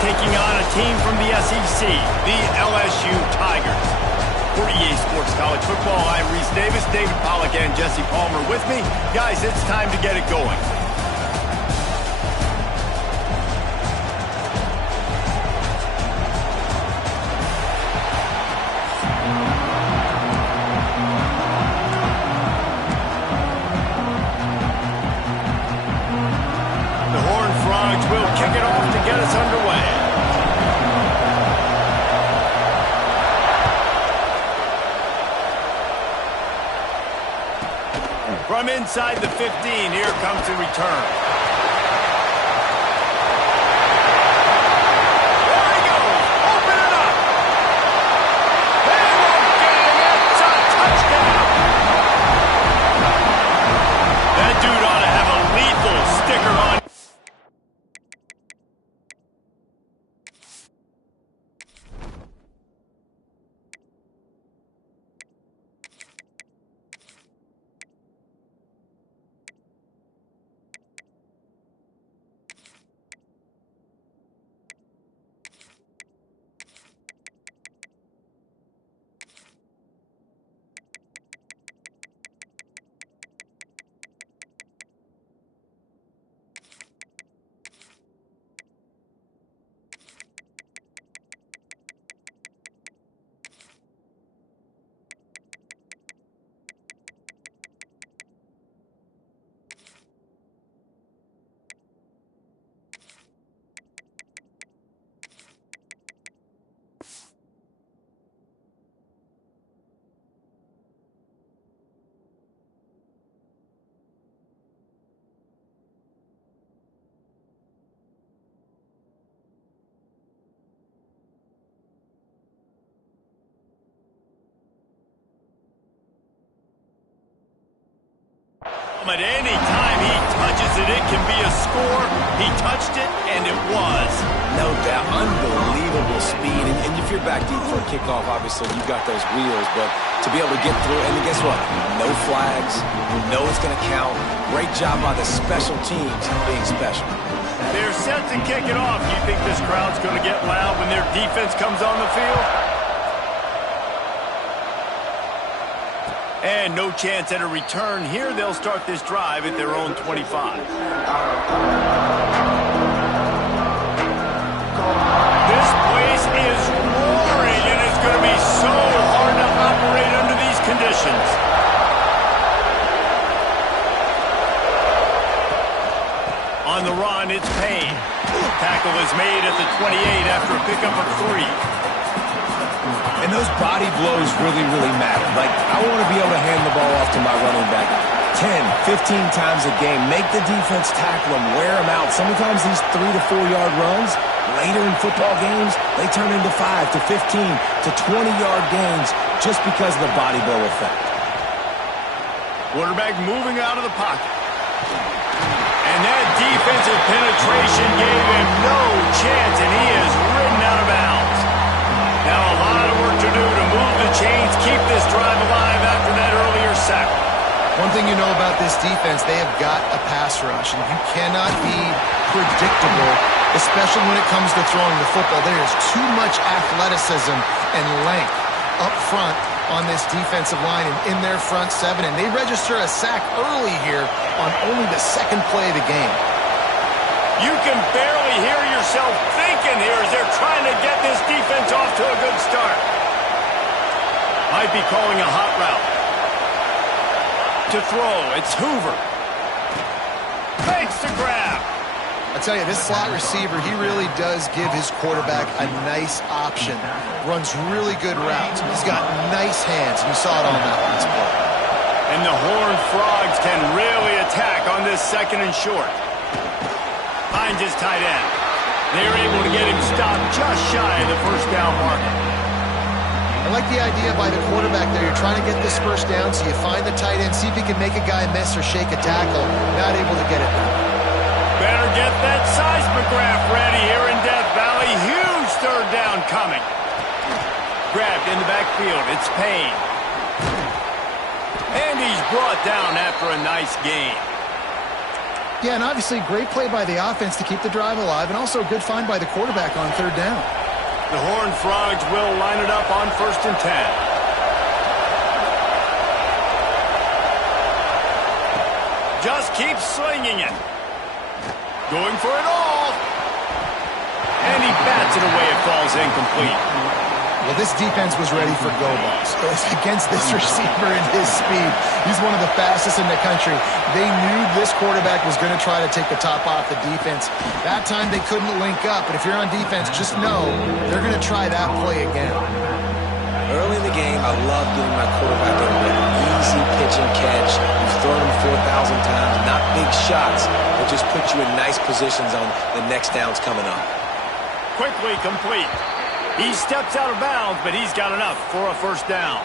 taking on a team from the SEC, the LSU Tigers. For EA Sports College Football, I'm Reese Davis, David Pollack, and Jesse Palmer with me. Guys, it's time to get it going. From inside the 15, here comes the return. There he goes! Open it up! They won't get him! It's a touchdown! That dude ought to have a lethal sticker on. At any time he touches it, it can be a score. He touched it, and it was. No doubt. Unbelievable speed. And if you're back deep for a kickoff, obviously you've got those wheels. But to be able to get through, and guess what? No flags. You know it's going to count. Great job by the special teams being special. They're set to kick it off. You think this crowd's going to get loud when their defense comes on the field? And no chance at a return here. They'll start this drive at their own 25. This place is roaring, and it's going to be so hard to operate under these conditions. On the run, it's Payne. Tackle is made at the 28 after a pickup of 3. And those body blows really, really matter. Like, I want to be able to hand the ball off to my running back 10, 15 times a game. Make the defense tackle them, wear them out. Sometimes these 3 to 4 yard runs, later in football games, they turn into 5 to 15 to 20-yard gains just because of the body blow effect. Quarterback moving out of the pocket. And that defensive penetration gave him no chance, and he is ridden out of bounds. Now a lot of work to do to move the chains, keep this drive alive after that earlier sack. One thing you know about this defense, they have got a pass rush, and you cannot be predictable, especially when it comes to throwing the football. There is too much athleticism and length up front on this defensive line and in their front seven, and they register a sack early here on only the second play of the game. You can barely hear yourself thinking here as they're trying to get this defense off to a good start. Might be calling a hot route. To throw, it's Hoover. Fakes the grab. I tell you, this slot receiver, he really does give his quarterback a nice option. Runs really good routes. He's got nice hands. You saw it on that last play. And the Horned Frogs can really attack on this second and short. Finds his tight end. They're able to get him stopped just shy of the first down mark. I like the idea by the quarterback there. You're trying to get this first down, so you find the tight end, see if he can make a guy miss or shake a tackle. Not able to get it done. Better get that seismograph ready here in Death Valley. Huge third down coming. Grabbed in the backfield. It's Payne. And he's brought down after a nice gain. Yeah, and obviously great play by the offense to keep the drive alive, and also a good find by the quarterback on third down. The Horned Frogs will line it up on 1st and 10. Just keep slinging it. Going for it all. And he bats it away. It falls incomplete. Well, this defense was ready for go balls. Against this receiver and his speed, he's one of the fastest in the country. They knew this quarterback was going to try to take the top off the defense. That time they couldn't link up, but if you're on defense, just know they're going to try that play again. Early in the game, I love giving my quarterback a easy pitch and catch. You've thrown him 4,000 times, not big shots, but just put you in nice positions on the next downs coming up. Quickly complete. He steps out of bounds, but he's got enough for a 1st down.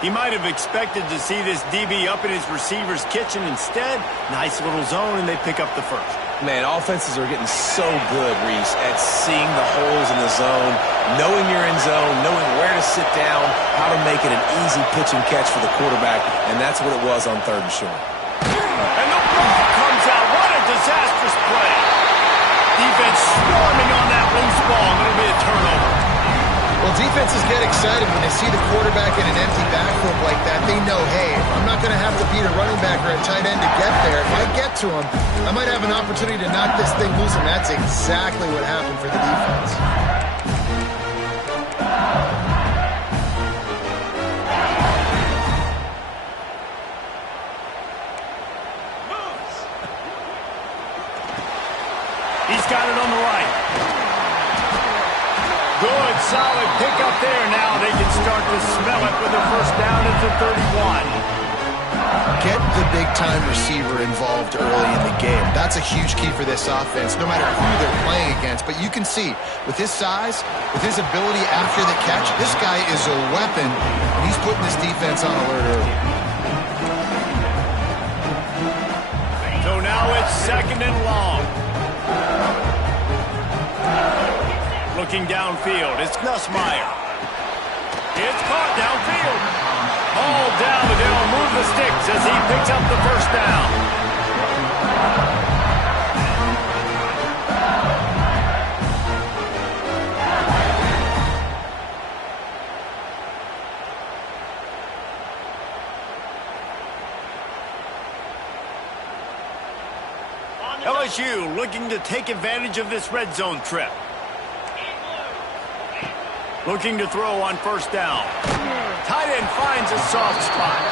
He might have expected to see this DB up in his receiver's kitchen. Instead, nice little zone, and they pick up the 1st. Man, offenses are getting so good, Reese, at seeing the holes in the zone, knowing you're in zone, knowing where to sit down, how to make it an easy pitch and catch for the quarterback, and that's what it was on 3rd and short. And the ball comes out. What a disastrous play. Defense swarming on that loose ball. It'll be a turnover. Well, defenses get excited when they see the quarterback in an empty backfield like that. They know, hey, I'm not going to have to beat a running back or a tight end to get there. If I get to him, I might have an opportunity to knock this thing loose, and that's exactly what happened for the defense. He's got it on the right. Good, solid pickup there. Now they can start to smell it with a 1st down at the 31. Get the big-time receiver involved early in the game. That's a huge key for this offense, no matter who they're playing against. But you can see, with his size, with his ability after the catch, this guy is a weapon, and he's putting this defense on alert early. So now it's 2nd and long. Looking downfield, it's Nussmeier. It's caught downfield. All down, but they'll move the sticks as he picks up the 1st down. LSU looking to take advantage of this red zone trip. Looking to throw on 1st down. Tight end finds a soft spot.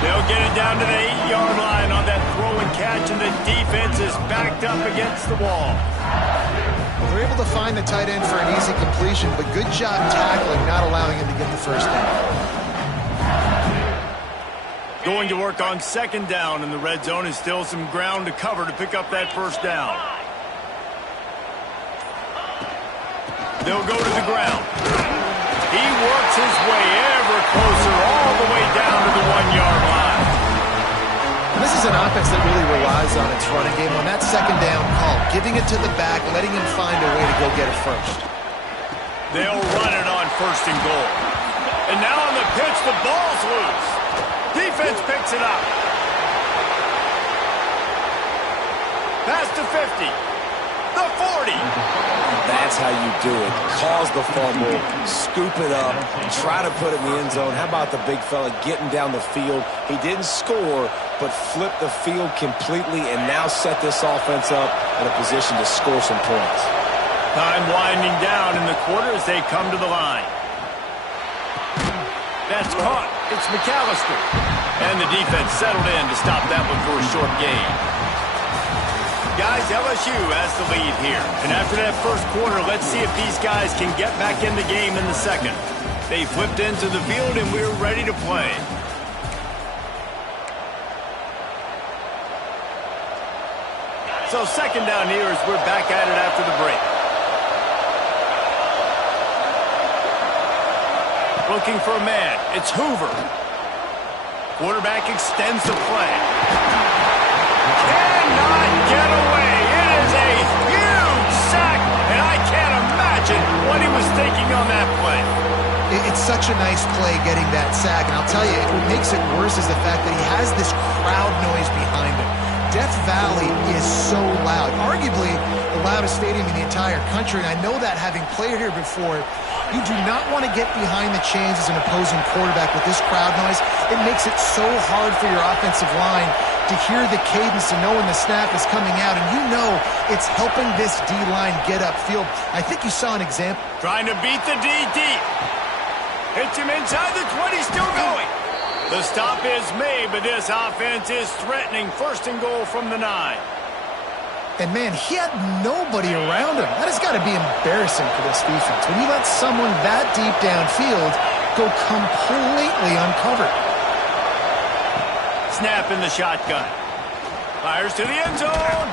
They'll get it down to the 8-yard line on that throw and catch, and the defense is backed up against the wall. They're able to find the tight end for an easy completion, but good job tackling, not allowing him to get the 1st down. Going to work on 2nd down in the red zone, and still some ground to cover to pick up that 1st down. They'll go to the ground. He works his way ever closer all the way down to the 1-yard line. And this is an offense that really relies on its running game on that 2nd down call, giving it to the back, letting him find a way to go get it first. They'll run it on 1st and goal. And now on the pitch, the ball's loose. Defense picks it up. Pass to 50. The 40. That's how you do it. Cause the fumble, scoop it up, try to put it in the end zone. How about the big fella getting down the field? He didn't score, but flipped the field completely and now set this offense up in a position to score some points. Time winding down in the quarter as they come to the line. That's caught. It's McAllister. And the defense settled in to stop that one for a short gain. Guys, LSU has the lead here. And after that 1st quarter, let's see if these guys can get back in the game in the 2nd. They flipped into the field, and we're ready to play. So 2nd down here as we're back at it after the break. Looking for a man. It's Hoover. Quarterback extends the play. Cannot get away. It is a huge sack, and I can't imagine what he was thinking on that play. It's such a nice play getting that sack, and I'll tell you, what makes it worse is the fact that he has this crowd noise behind him. Death Valley is so loud, arguably the loudest stadium in the entire country, and I know that having played here before. You do not want to get behind the chains as an opposing quarterback with this crowd noise. It makes it so hard for your offensive line to hear the cadence and know when the snap is coming out, and you know it's helping this D-line get upfield. I think you saw an example. Trying to beat the D deep. Hits him inside the 20, still going. The stop is made, but this offense is threatening. First and goal from the 9. And, man, he had nobody around him. That has got to be embarrassing for this defense. When you let someone that deep downfield go completely uncovered. Snap in the shotgun. Fires to the end zone.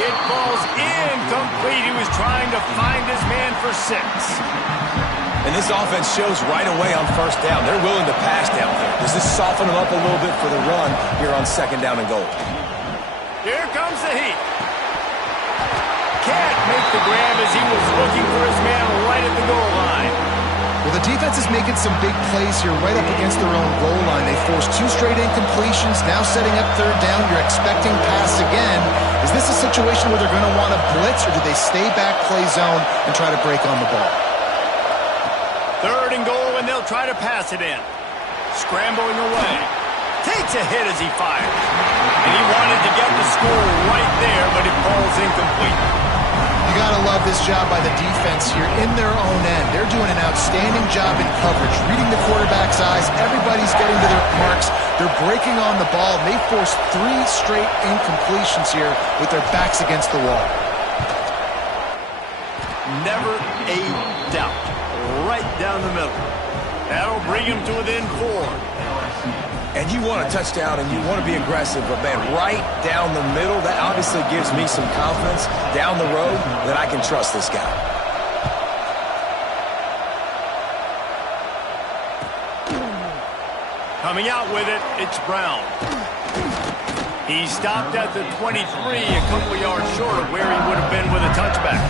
It falls incomplete. He was trying to find his man for 6. And this offense shows right away on first down. They're willing to pass down here. Does this soften them up a little bit for the run here on second down and goal? Here comes the heat. Can't make the grab as he was looking for his man right at the goal line. Well, the defense is making some big plays here right up against their own goal line. They forced 2 straight incompletions, now setting up third down. You're expecting pass again. Is this a situation where they're going to want to blitz, or do they stay back, play zone, and try to break on the ball? Third and goal, and they'll try to pass it in. Scrambling away. Takes a hit as he fires. And he wanted to get the score right there, but it falls incomplete. You got to love this job by the defense here in their own end. They're doing an outstanding job in coverage, reading the quarterback's eyes. Everybody's getting to their marks. They're breaking on the ball. They forced 3 straight incompletions here with their backs against the wall. Never a doubt. Right down the middle. That'll bring him to within 4. And you want a touchdown and you want to be aggressive, but, man, right down the middle, that obviously gives me some confidence down the road that I can trust this guy. Coming out with it, it's Brown. He stopped at the 23, a couple yards short of where he would have been with a touchback.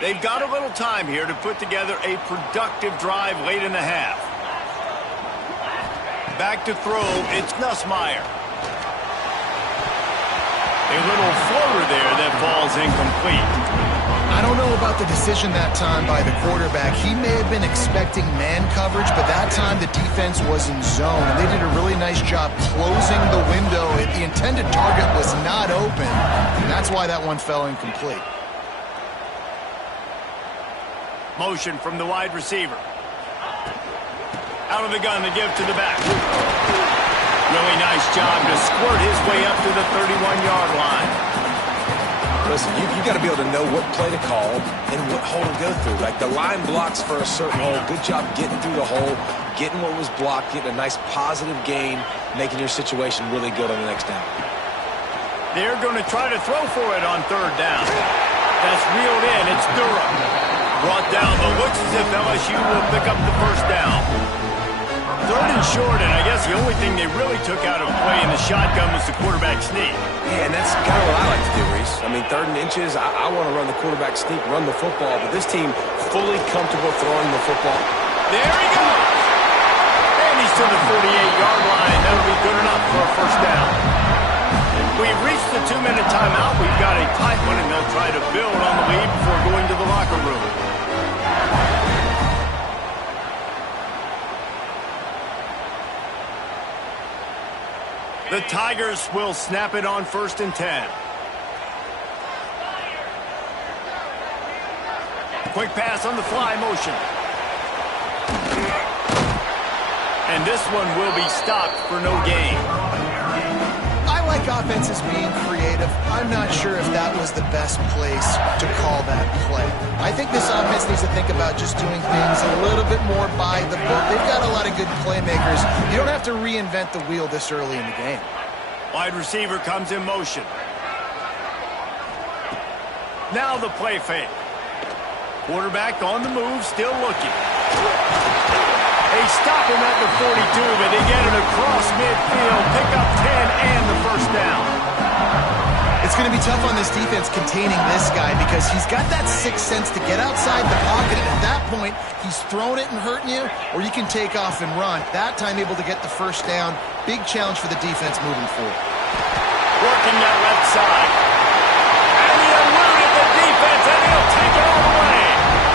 They've got a little time here to put together a productive drive late in the half. Back to throw, it's Nussmeier. A little floater there that falls incomplete. I don't know about the decision that time by the quarterback. He may have been expecting man coverage, but that time the defense was in zone, and they did a really nice job closing the window. The intended target was not open, and that's why that one fell incomplete. Motion from the wide receiver. Out of the gun to give to the back. Really nice job to squirt his way up to the 31-yard line. Listen, you got to be able to know what play to call and what hole to go through. Like, the line blocks for a certain hole. Good job getting through the hole, getting what was blocked, getting a nice positive gain, making your situation really good on the next down. They're going to try to throw for it on third down. That's reeled in. It's Durham. Brought down, but looks as if LSU will pick up the first down. Third and short, and I guess the only thing they really took out of play in the shotgun was the quarterback sneak. Yeah, and that's kind of what I like to do, Reese. I mean, 3rd and inches, I want to run the quarterback sneak, run the football, but this team fully comfortable throwing the football. There he goes! And he's to the 48-yard line. That'll be good enough for a first down. We've reached the 2-minute timeout. We've got a tight one, and they'll try to build on the lead before going to the locker room. The Tigers will snap it on 1st and 10. Quick pass on the fly motion. And this one will be stopped for no gain. I like offenses being creative. I'm not sure if that was the best place to call that play. I think this offense needs to think about just doing things a little bit more by the book. They've got a lot of good playmakers. You don't have to reinvent the wheel this early in the game. Wide receiver comes in motion. Now the play fake. Quarterback on the move, still looking. They stop him at the 42, but they get it across midfield, pick up 10 and the first down. It's going to be tough on this defense containing this guy because he's got that sixth sense to get outside the pocket, and at that point, he's throwing it and hurting you, or you can take off and run. That time able to get the first down. Big challenge for the defense moving forward. Working that left side. And he eluded the defense, and he'll take it all the way.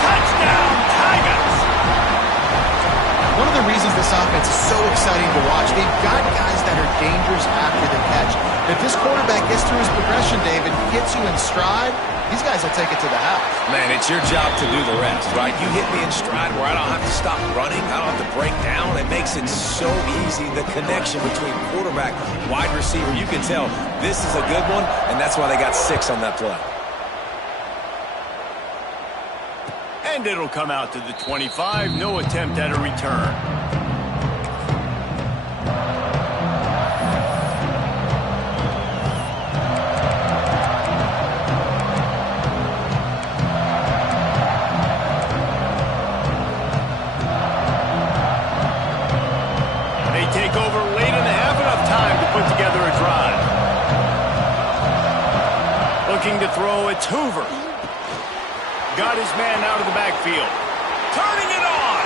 Touchdown, Tigers! One of the reasons this offense is so exciting to watch, they've got guys that are dangerous after the catch. If this quarterback gets through his progression, David, gets you in stride, these guys will take it to the house. Man, it's your job to do the rest, right? You hit me in stride where I don't have to stop running. I don't have to break down. It makes it so easy, the connection between quarterback, wide receiver. You can tell this is a good one, and that's why they got 6 on that play. And it'll come out to the 25. No attempt at a return. To throw, it's Hoover. Got his man out of the backfield. Turning it on.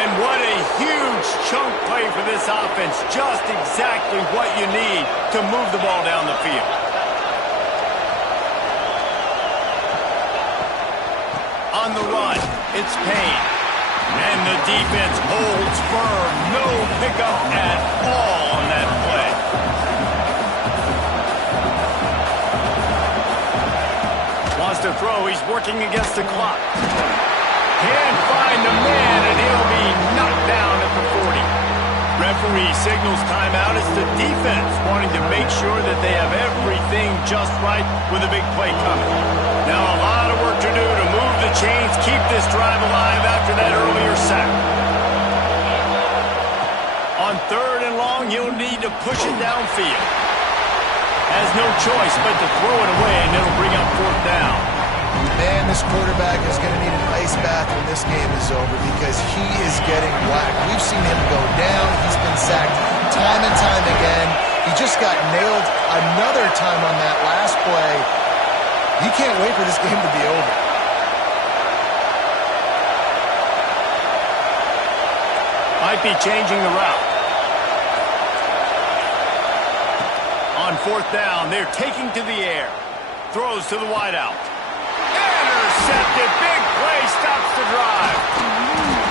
And what a huge chunk play for this offense. Just exactly what you need to move the ball down the field. On the run, it's Payne. And the defense holds firm. No pickup at all on that play. Wants to throw. He's working against the clock. Can't find the man, and he'll be knocked down at the 40. Referee signals timeout. It's the defense wanting to make sure that they have everything just right with a big play coming. Now a lot of work to do to move the chains, keep this drive alive after that earlier sack. On 3rd and long, he'll need to push it downfield. Has no choice but to throw it away, and it'll bring up 4th down. Man, this quarterback is going to need an ice bath when this game is over because he is getting whacked. We've seen him go down. He's been sacked time and time again. He just got nailed another time on that last play. You can't wait for this game to be over. Might be changing the route. On 4th down, they're taking to the air. Throws to the wideout. Intercepted. Big play stops the drive.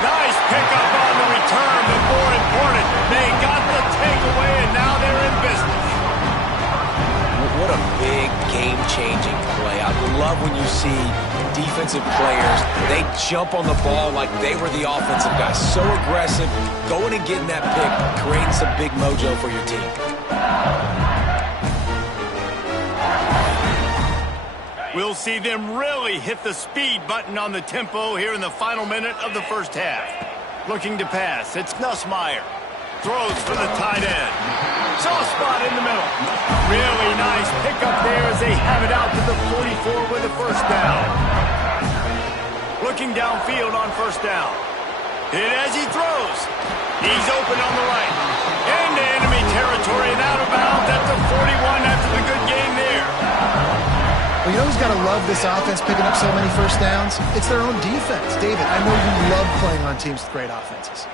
Nice pickup on the return, but more important, they got the takeaway, and now they're in business. What a big game-changing play. I love when you see defensive players, they jump on the ball like they were the offensive guys. So aggressive, going and getting that pick, creating some big mojo for your team. We'll see them really hit the speed button on the tempo here in the final minute of the first half. Looking to pass, it's Nussmeier. Throws for the tight end. Soft spot in the middle. Really nice pickup there as they have it out to the 44 with a first down. Looking downfield on 1st down. Hit as he throws. He's open on the right. Into enemy territory and out of bounds at the 41 after the good game there. Well, you know who's got to love this offense picking up so many first downs? It's their own defense. David, I know you love playing on teams with great offenses.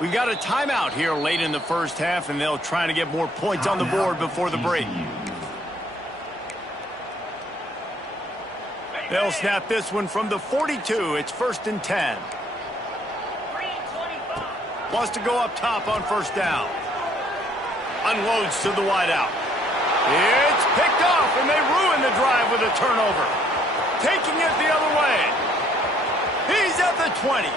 We've got a timeout here late in the first half, and they'll try to get more points on the board before the break. They'll snap this one from the 42. It's 1st and 10. Wants to go up top on 1st down. Unloads to the wideout. It's picked off, and they ruin the drive with a turnover. Taking it the other way. He's at the 20.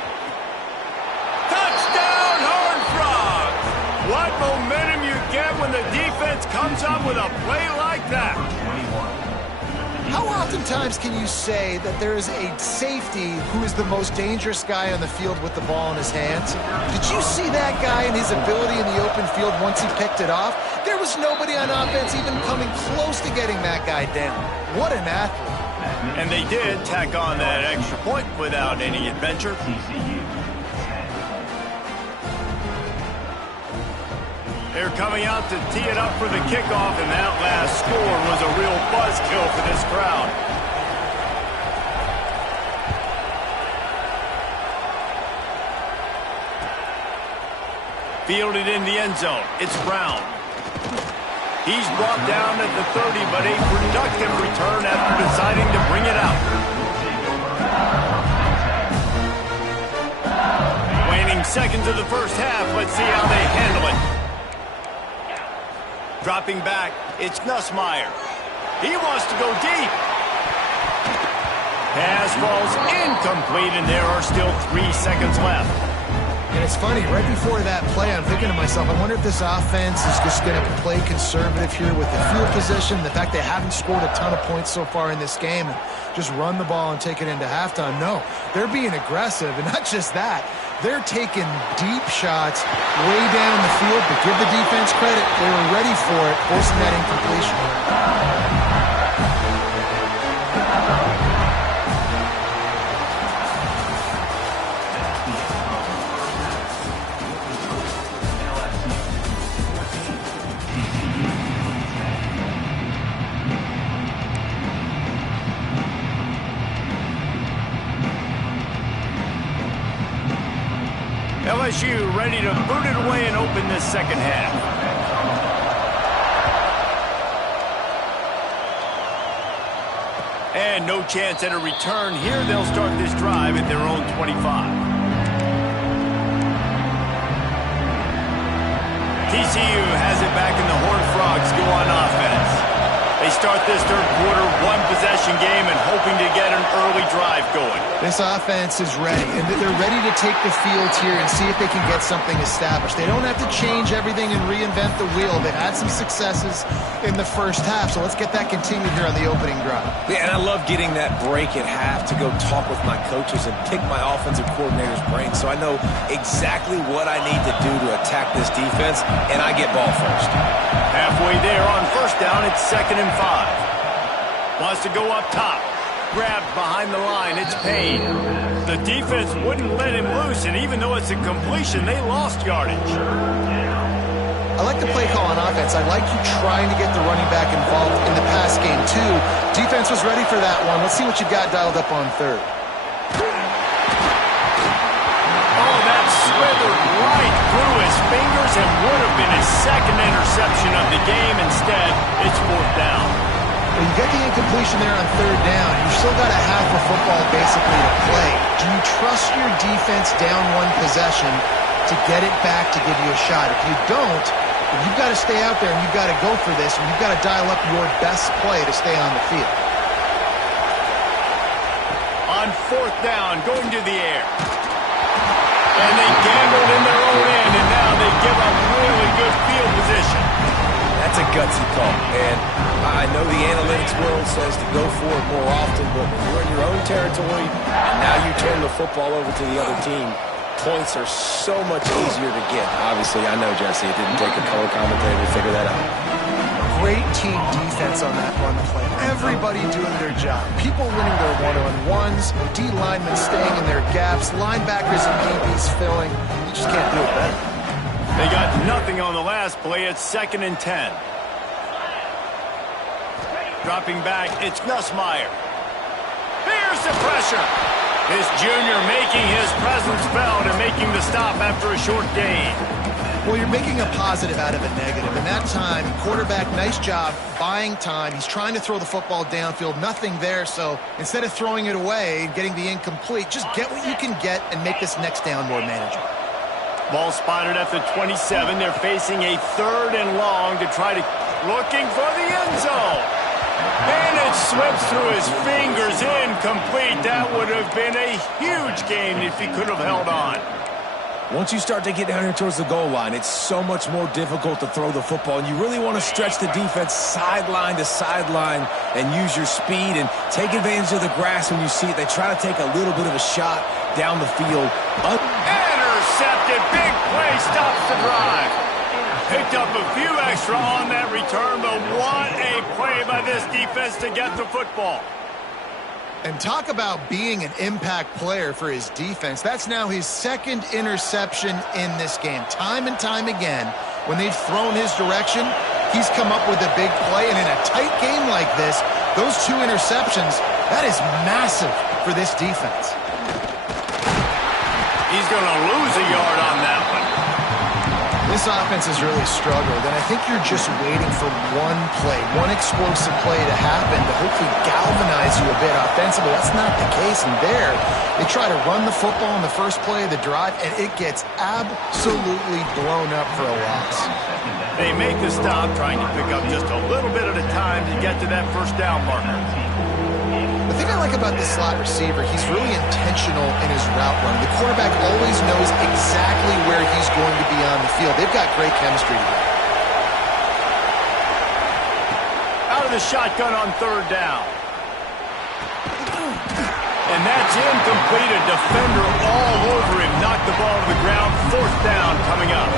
Touchdown, Horned Frogs! What momentum you get when the defense comes up with a play like that. How oftentimes can you say that there is a safety who is the most dangerous guy on the field with the ball in his hands? Did you see that guy and his ability in the open field once he picked it off? There was nobody on offense even coming close to getting that guy down. What an athlete. And they did tack on that extra point without any adventure. They're coming out to tee it up for the kickoff, and that last score was a real buzzkill for this crowd. Fielded in the end zone. It's Brown. He's brought down at the 30, but a productive return after deciding to bring it out. Waning seconds of the first half. Let's see how they handle it. Dropping back, it's Nussmeier. He wants to go deep. Pass falls incomplete, and there are still 3 seconds left. And it's funny, right before that play, I'm thinking to myself, I wonder if this offense is just going to play conservative here with the field position, the fact they haven't scored a ton of points so far in this game, and just run the ball and take it into halftime. No, they're being aggressive, and not just that. They're taking deep shots way down the field, but give the defense credit. They were ready for it, forcing that incompletion. LSU ready to boot it away and open this second half. And no chance at a return here. They'll start this drive at their own 25. TCU has it back in the Horned Frogs go on offense. They start this third quarter one-possession game and hoping to get an early drive going. This offense is ready, and they're ready to take the field here and see if they can get something established. They don't have to change everything and reinvent the wheel. They've had some successes in the first half, so let's get that continued here on the opening drive. Yeah, and I love getting that break at half to go talk with my coaches and pick my offensive coordinator's brain so I know exactly what I need to do to attack this defense, and I get ball first. Halfway there on first down, it's 2nd and 5. Wants to go up top. Grabbed behind the line, it's Payne. The defense wouldn't let him loose, and even though it's a completion, they lost yardage. I like the play call on offense. I like you trying to get the running back involved in the pass game, too. Defense was ready for that one. Let's see what you've got dialed up on third. Oh, that slithered right through his fingers and would have been his second interception of the game. Instead, it's 4th down. Well, you get the incompletion there on third down. You've still got a half of football basically to play. Do you trust your defense down one possession to get it back to give you a shot? If you don't, then you've got to stay out there and you've got to go for this, and you've got to dial up your best play to stay on the field. On 4th down, going to the air. And they gambled in their own end, and now they give up really good field position. That's a gutsy call, and I know the analytics world says to go for it more often, but when you're in your own territory and now you turn the football over to the other team, points are so much easier to get. Obviously, I know, Jesse, it didn't take a color commentator to figure that out. Great team defense on that run play. Everybody doing their job. People winning their one-on-ones, D linemen staying in their gaps, linebackers and DBs filling. You just can't do it better. They got nothing on the last play. It's 2nd and 10. Dropping back, it's Nussmeier. Here's the pressure. This junior making his presence felt and making the stop after a short gain. Well, you're making a positive out of a negative. And that time, quarterback, nice job buying time. He's trying to throw the football downfield. Nothing there, so instead of throwing it away and getting the incomplete, just get what you can get and make this next down more manageable. Ball spotted at the 27. They're facing a 3rd and long to try to... Looking for the end zone. And it slips through his fingers, incomplete. That would have been a huge gain if he could have held on. Once you start to get down here towards the goal line, it's so much more difficult to throw the football, and you really want to stretch the defense sideline to sideline and use your speed and take advantage of the grass when you see it. They try to take a little bit of a shot down the field. Intercepted. Big play stops the drive. Picked up a few extra on that return, but what a play by this defense to get the football. And talk about being an impact player for his defense. That's now his 2nd interception in this game. Time and time again, When they've thrown his direction, he's come up with a big play. And in a tight game like this, those 2 interceptions, that is massive for this defense. He's going to lose a yard on that one. This offense has really struggled, and I think you're just waiting for one play, one explosive play to happen to hopefully galvanize you a bit offensively. That's not the case, and there, they try to run the football in the first play of the drive, and it gets absolutely blown up for a loss. They make the stop, trying to pick up just a little bit at a time to get to that first down marker. The thing I like about this slot receiver, he's really intentional in his route run. The quarterback always knows exactly where he's going to be on the field. They've got great chemistry together. Out of the shotgun on 3rd down. And that's incomplete. A defender all over him. Knocked the ball to the ground. 4th down coming up.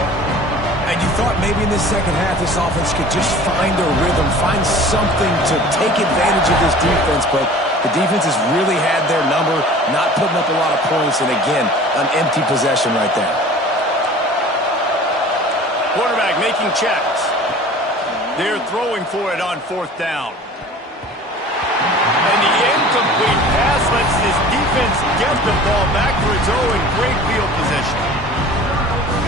And you thought maybe in this second half this offense could just find a rhythm, find something to take advantage of this defense, but the defense has really had their number, not putting up a lot of points, and again, an empty possession right there. Quarterback making checks. They're throwing for it on 4th down. And the incomplete pass lets this defense get the ball back for its own great field position.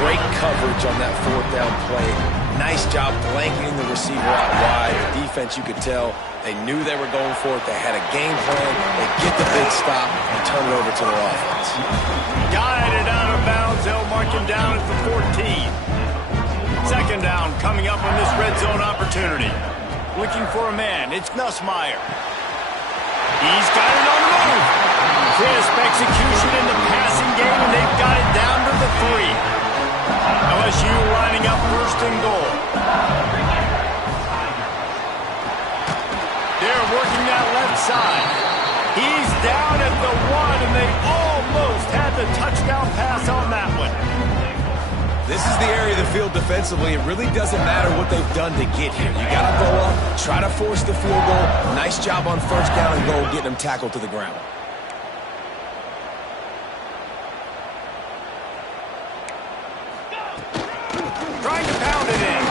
Great coverage on that 4th down play. Nice job blanketing the receiver out wide. The defense, you could tell, they knew they were going for it. They had a game plan. They get the big stop and turn it over to their offense. Guided out of bounds. They'll mark him down at the 14. 2nd down coming up on this red zone opportunity. Looking for a man. It's Nussmeier. He's got it on the move. Crisp execution in the passing game, and they've got it down to the 3. LSU lining up 1st and goal. They're working that left side. He's down at the 1, and they almost had the touchdown pass on that one. This is the area of the field defensively. It really doesn't matter what they've done to get here. You got to go up, try to force the field goal. Nice job on 1st down and goal, getting them tackled to the ground. Trying to pound it in.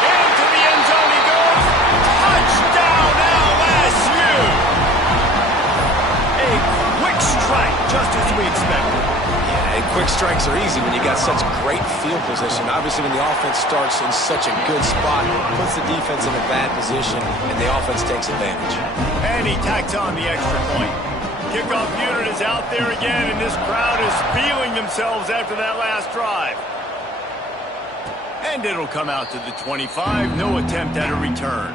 Into the end zone he goes. Touchdown, LSU! A quick strike, just as we expected. Yeah, and quick strikes are easy when you got such great field position. Obviously, when the offense starts in such a good spot, it puts the defense in a bad position, and the offense takes advantage. And he tacks on the extra point. Kickoff unit is out there again, and this crowd is feeling themselves after that last drive. And it'll come out to the 25. No attempt at a return.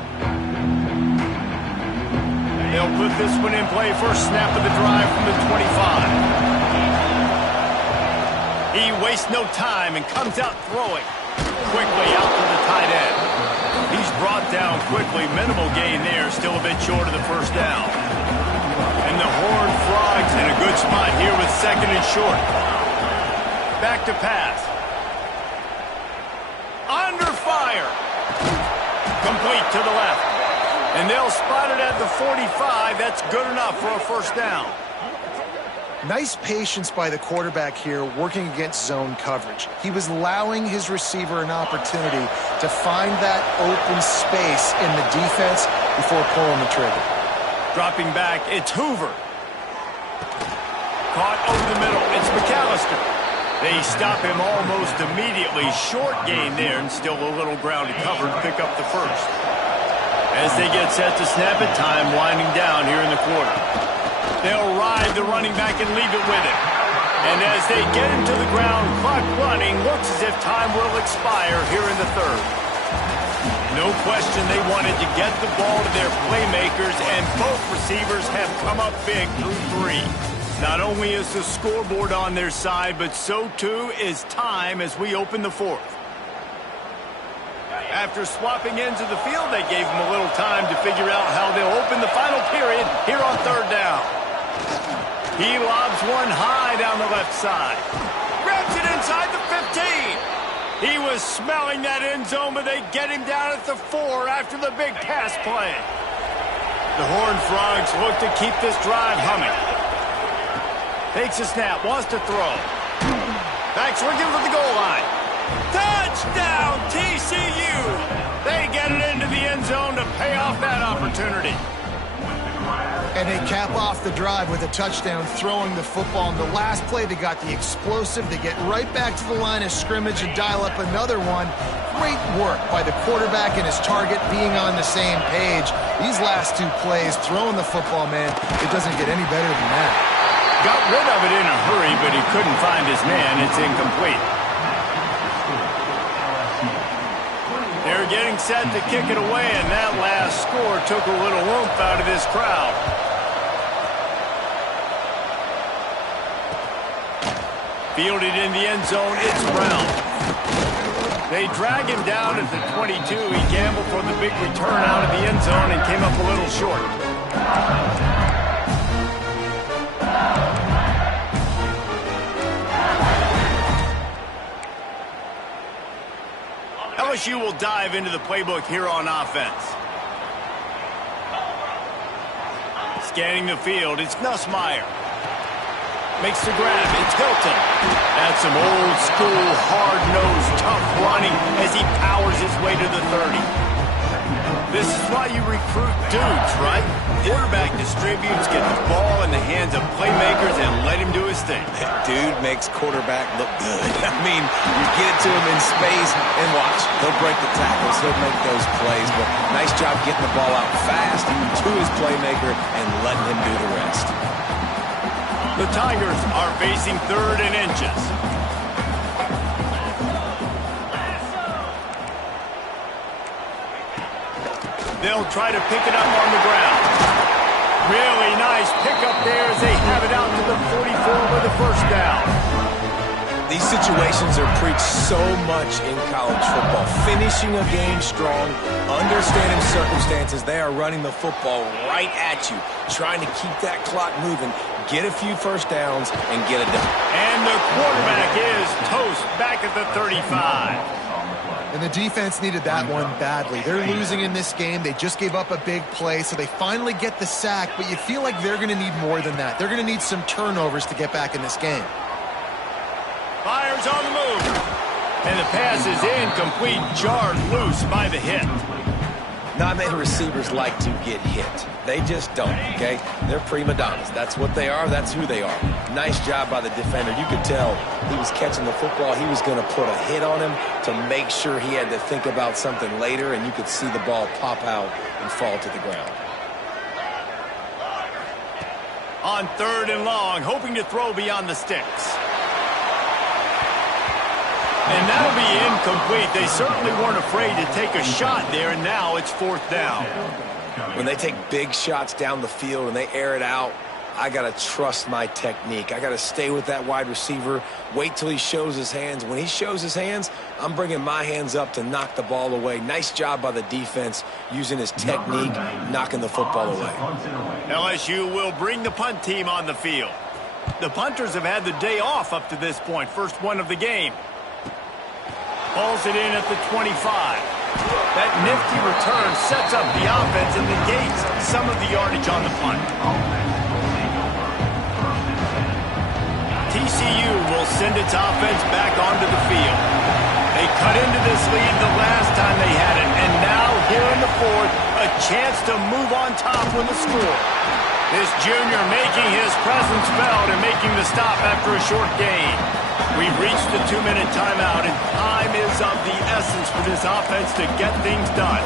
They'll put this one in play. First snap of the drive from the 25. He wastes no time and comes out throwing. Quickly out to the tight end. He's brought down quickly. Minimal gain there. Still a bit short of the 1st down. And the Horned Frogs in a good spot here with 2nd and short. Back to pass. Under fire. Complete to the left. And they'll spot it at the 45. That's good enough for a 1st down. Nice patience by the quarterback here working against zone coverage. He was allowing his receiver an opportunity to find that open space in the defense before pulling the trigger. Dropping back, it's Hoover. Caught over the middle. It's McAllister. They stop him almost immediately. Short gain there, and still a little ground to cover to pick up the 1st. As they get set to snap it, time winding down here in the quarter. They'll ride the running back and leave it with him. And as they get him to the ground, clock running, looks as if time will expire here in the 3rd. No question they wanted to get the ball to their playmakers, and both receivers have come up big through 3. Not only is the scoreboard on their side, but so too is time as we open the 4th. After swapping ends of the field, they gave them a little time to figure out how they'll open the final period here on 3rd down. He lobs one high down the left side. Grabs it inside the 15. He was smelling that end zone, but they get him down at the 4 after the big pass play. The Horned Frogs look to keep this drive humming. Takes a snap, wants to throw. Backs looking for the goal line. Touchdown, team! ability. And they cap off the drive with a touchdown, throwing the football. In the last play, they got the explosive. They get right back to the line of scrimmage and dial up another one. Great work by the quarterback and his target being on the same page. These last two plays, throwing the football, man, it doesn't get any better than that. Got rid of it in a hurry, but he couldn't find his man. It's incomplete. They're getting set to kick it away, and that last score took a little oomph out of this crowd. Fielded in the end zone, it's Brown. They drag him down at the 22. He gambled for the big return out of the end zone and came up a little short. LSU will dive into the playbook here on offense. Scanning the field, it's Nussmeier. Makes the grab, it's Hilton. That's some old school, hard-nosed, tough running as he powers his way to the 30. This is why you recruit dudes, right? Quarterback distributes, get the ball in the hands of playmakers, and let him do his thing. That dude makes quarterback look good. I mean, you get it to him in space, and watch. He'll break the tackles. He'll make those plays. But nice job getting the ball out fast to his playmaker and letting him do the rest. The Tigers are facing 3rd and inches. They'll try to pick it up on the ground. Really nice pickup there as they have it out to the 44 with a first down. These situations are preached so much in college football. Finishing a game strong, understanding circumstances. They are running the football right at you, trying to keep that clock moving, get a few first downs, and get it done. And the quarterback is toast back at the 35. And the defense needed that one badly. They're losing in this game. They just gave up a big play, so they finally get the sack, but you feel like they're going to need more than that. They're going to need some turnovers to get back in this game. Fires on the move. And the pass is incomplete, jarred loose by the hit. Not many receivers like to get hit. They just don't, okay? They're prima donnas. That's what they are. That's who they are. Nice job by the defender. You could tell he was catching the football. He was going to put a hit on him to make sure he had to think about something later, and you could see the ball pop out and fall to the ground. On 3rd and long, hoping to throw beyond the sticks. And that'll be incomplete. They certainly weren't afraid to take a shot there, and now it's 4th down. When they take big shots down the field and they air it out, I got to trust my technique. I got to stay with that wide receiver, wait till he shows his hands. When he shows his hands, I'm bringing my hands up to knock the ball away. Nice job by the defense using his technique, knocking the football away. LSU will bring the punt team on the field. The punters have had the day off up to this point, first one of the game. Pulls it in at the 25. That nifty return sets up the offense and negates some of the yardage on the punt. TCU will send its offense back onto the field. They cut into this lead the last time they had it, and now here in the 4th, a chance to move on top with a score. This junior making his presence felt and making the stop after a short gain. We've reached the 2-minute timeout, and time is of the essence for this offense to get things done.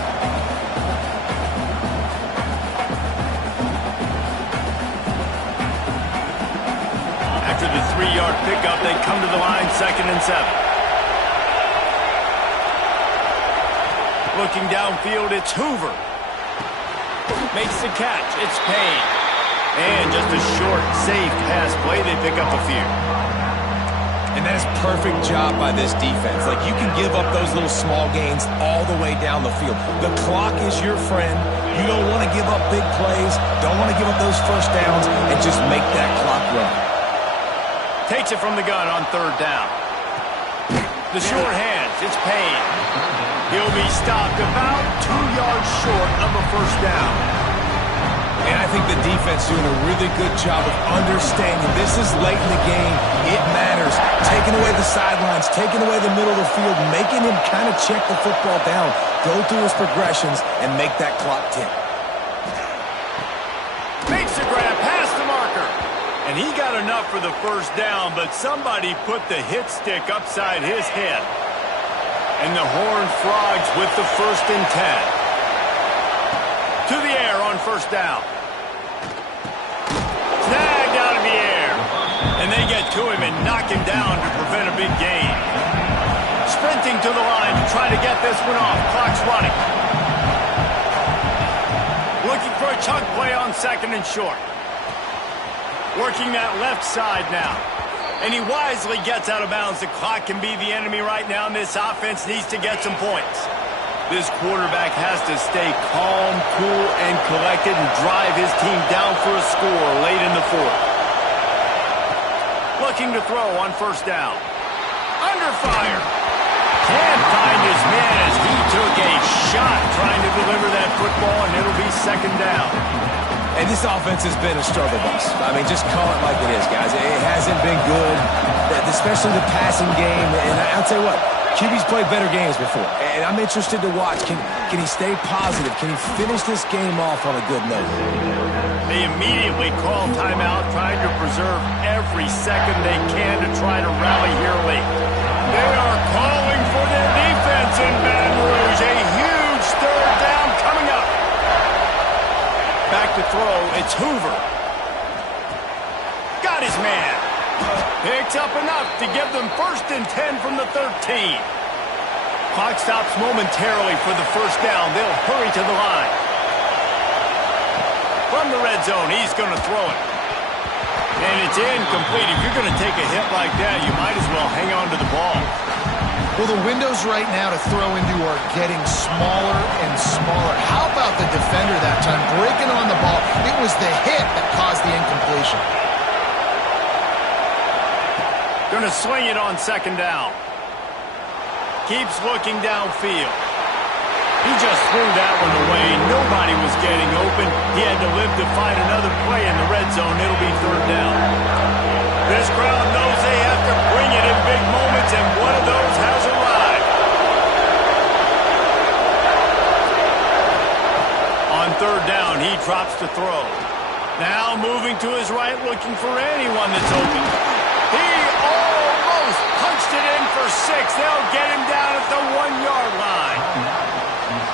After the 3-yard pickup, they come to the line 2nd and 7. Looking downfield, it's Hoover. Makes the catch, it's Payne. And just a short, safe pass play, they pick up a few. And that's perfect job by this defense. Like, you can give up those little small gains all the way down the field. The clock is your friend. You don't want to give up big plays. Don't want to give up those first downs, and just make that clock run. Takes it from the gun on 3rd down. The short hands, it's Payne. He'll be stopped about 2 yards short of a first down. And I think the defense doing a really good job of understanding this is late in the game. It matters. Taking away the sidelines, taking away the middle of the field, making him kind of check the football down, go through his progressions, and make that clock tick. Makes the grab past the marker. And he got enough for the first down, but somebody put the hit stick upside his head. And the Horned Frogs with the 1st and 10. To the air on first down. Snagged out of the air. And they get to him and knock him down to prevent a big gain. Sprinting to the line to try to get this one off. Clock's running. Looking for a chunk play on 2nd and short. Working that left side now. And he wisely gets out of bounds. The clock can be the enemy right now, and this offense needs to get some points. This quarterback has to stay calm, cool, and collected and drive his team down for a score late in the 4th. Looking to throw on first down. Under fire. Can't find his man as he took a shot trying to deliver that football, and it'll be 2nd down. And this offense has been a struggle bus. I mean, just call it like it is, guys. It hasn't been good, especially the passing game. And I'll tell you what, QB's played better games before. And I'm interested to watch. Can he stay positive? Can he finish this game off on a good note? They immediately call timeout, trying to preserve every second they can to try to rally here late. They are calling for their defense in Baton Rouge. A huge 3rd down coming up. Back to throw, it's Hoover. Got his man. Picks up enough to give them 1st and 10 from the 13. Clock stops momentarily for the first down. They'll hurry to the line. From the red zone, he's going to throw it. And it's incomplete. If you're going to take a hit like that, you might as well hang on to the ball. Well, the windows right now to throw into are getting smaller and smaller. How about the defender that time breaking on the ball? It was the hit that caused the incompletion. Going to swing it on 2nd down. Keeps looking downfield. He just threw that one away. Nobody was getting open. He had to live to find another play in the red zone. It'll be 3rd down. This crowd knows they have to bring it in big moments, and one of those has arrived. On 3rd down, he drops to throw. Now moving to his right, looking for anyone that's open. He almost punched it in for 6. They'll get him down at the 1-yard line.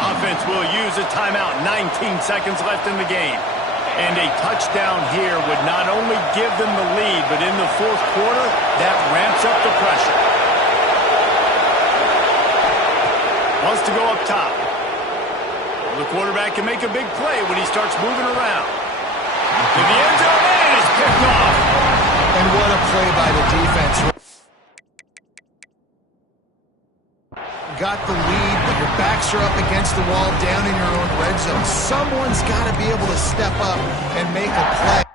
Offense will use a timeout. 19 seconds left in the game. And a touchdown here would not only give them the lead, but in the 4th quarter, that ramps up the pressure. Wants to go up top. Well, the quarterback can make a big play when he starts moving around. To the end zone, and it's picked off. And what a play by the defense. Got the lead, but your backs are up against the wall down in your own red zone. Someone's got to be able to step up and make a play.